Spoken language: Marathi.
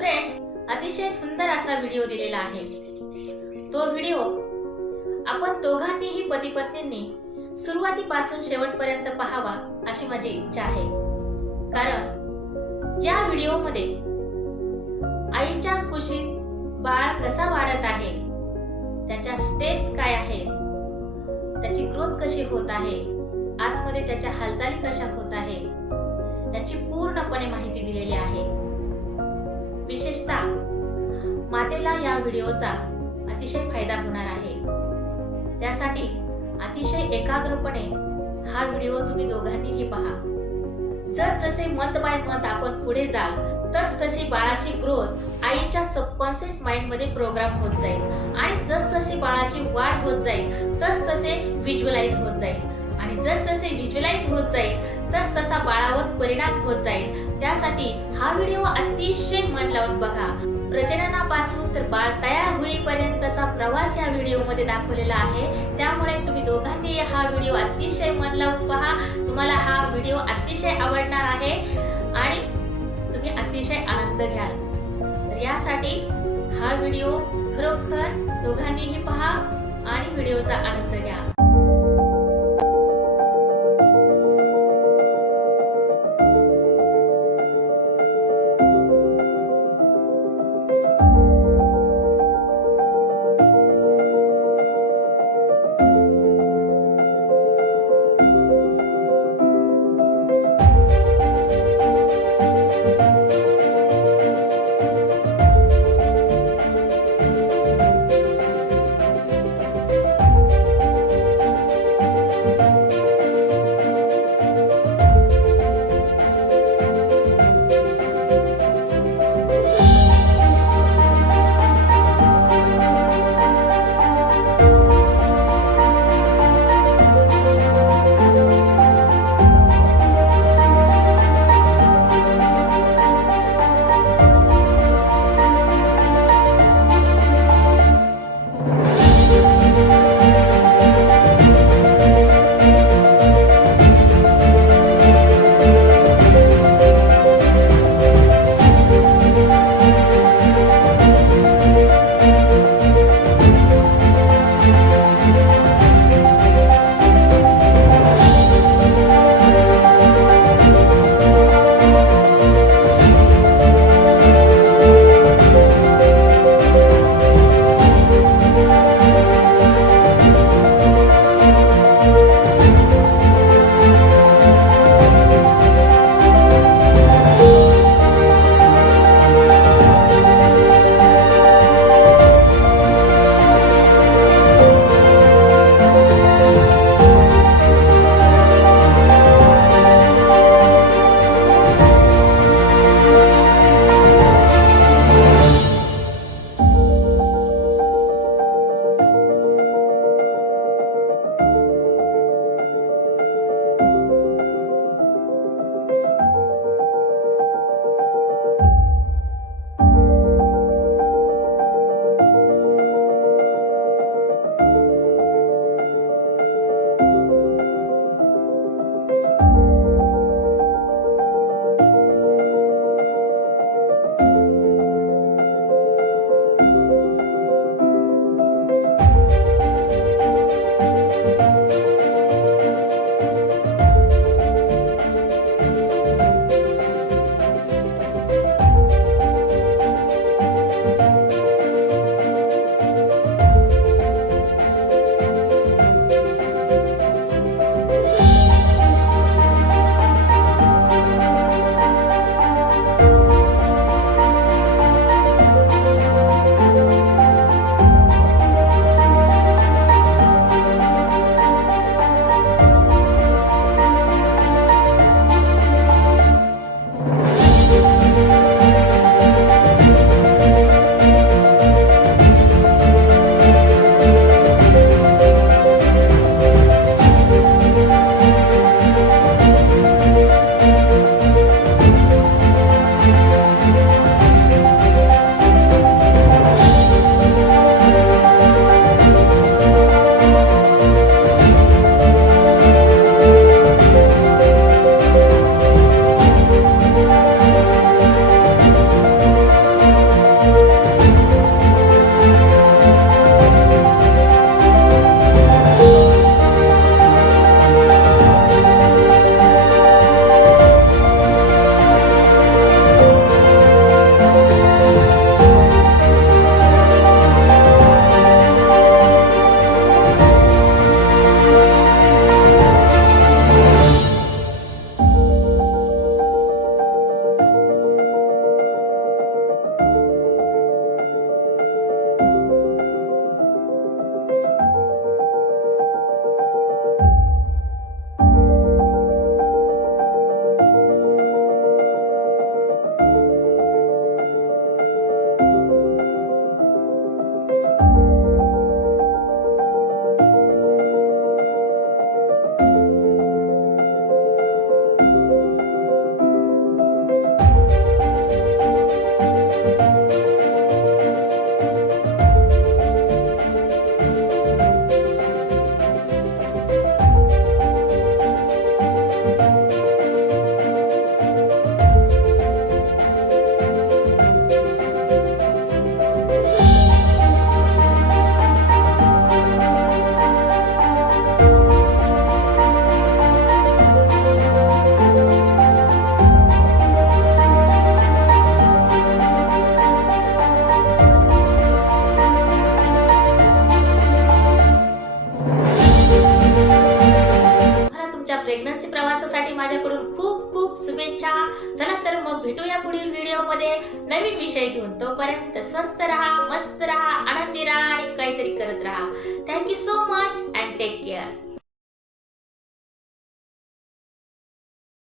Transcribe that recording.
फ्रेंड्स, अतिशय सुंदर असा व्हिडिओ दिलेला आहे। तो व्हिडिओ आपण दोघांनीही पती पत्नींनी सुरुवातीपासून शेवटपर्यंत पाहावा अशी माझी इच्छा आहे। कारण या व्हिडिओमध्ये आईच्या कुशीत बाळ कसा वाढत आहे, त्याच्या स्टेप्स काय आहेत, त्याची ग्रोथ कशी होत आहे, आतमध्ये त्याच्या हालचाली कशा होत आहे, याची पूर्णपणे माहिती दिलेली आहे। विशेषतः मातेला या व्हिडिओचा अतिशय फायदा होणार आहे। त्यासाठी अतिशय एकाग्रपणे हा व्हिडिओ तुम्ही दोघांनीही पहा। जसे मत बाय मत आपण पुढे जाल तशी बाळाची ग्रोथ आईच्या सबकॉन्शियस माइंड मध्ये प्रोग्राम होत जाईल आणि जशी बाळाची वाढ होत जाईल तसे व्हिज्युअलाइज होत जाईल आणि जसे व्हिज्युअलाइज होत जाईल तसा बाळावर परिणाम होत जाईल। त्यासाठी हा व्हिडिओ अतिशय मन लावून बघा। प्रजननापासून तर बाळ तयार होईपर्यंतचा प्रवास या व्हिडिओ मध्ये दाखवलेला आहे। त्यामुळे तुम्ही दोघांनी हा व्हिडिओ अतिशय मन लावून पहा। तुम्हाला हा व्हिडिओ अतिशय आवडणार आहे आणि तुम्ही अतिशय आनंद घ्याल। तर यासाठी हा व्हिडिओ खरोखर दोघांनीही पहा आणि व्हिडिओचा आनंद घ्या। भेटूया पुढील व्हिडिओमध्ये नवीन विषय घेऊन. तोपर्यंत स्वस्त राहा, मस्त राहा, आनंदी राहा आणि काहीतरी करत राहा. Thank you so much and take care.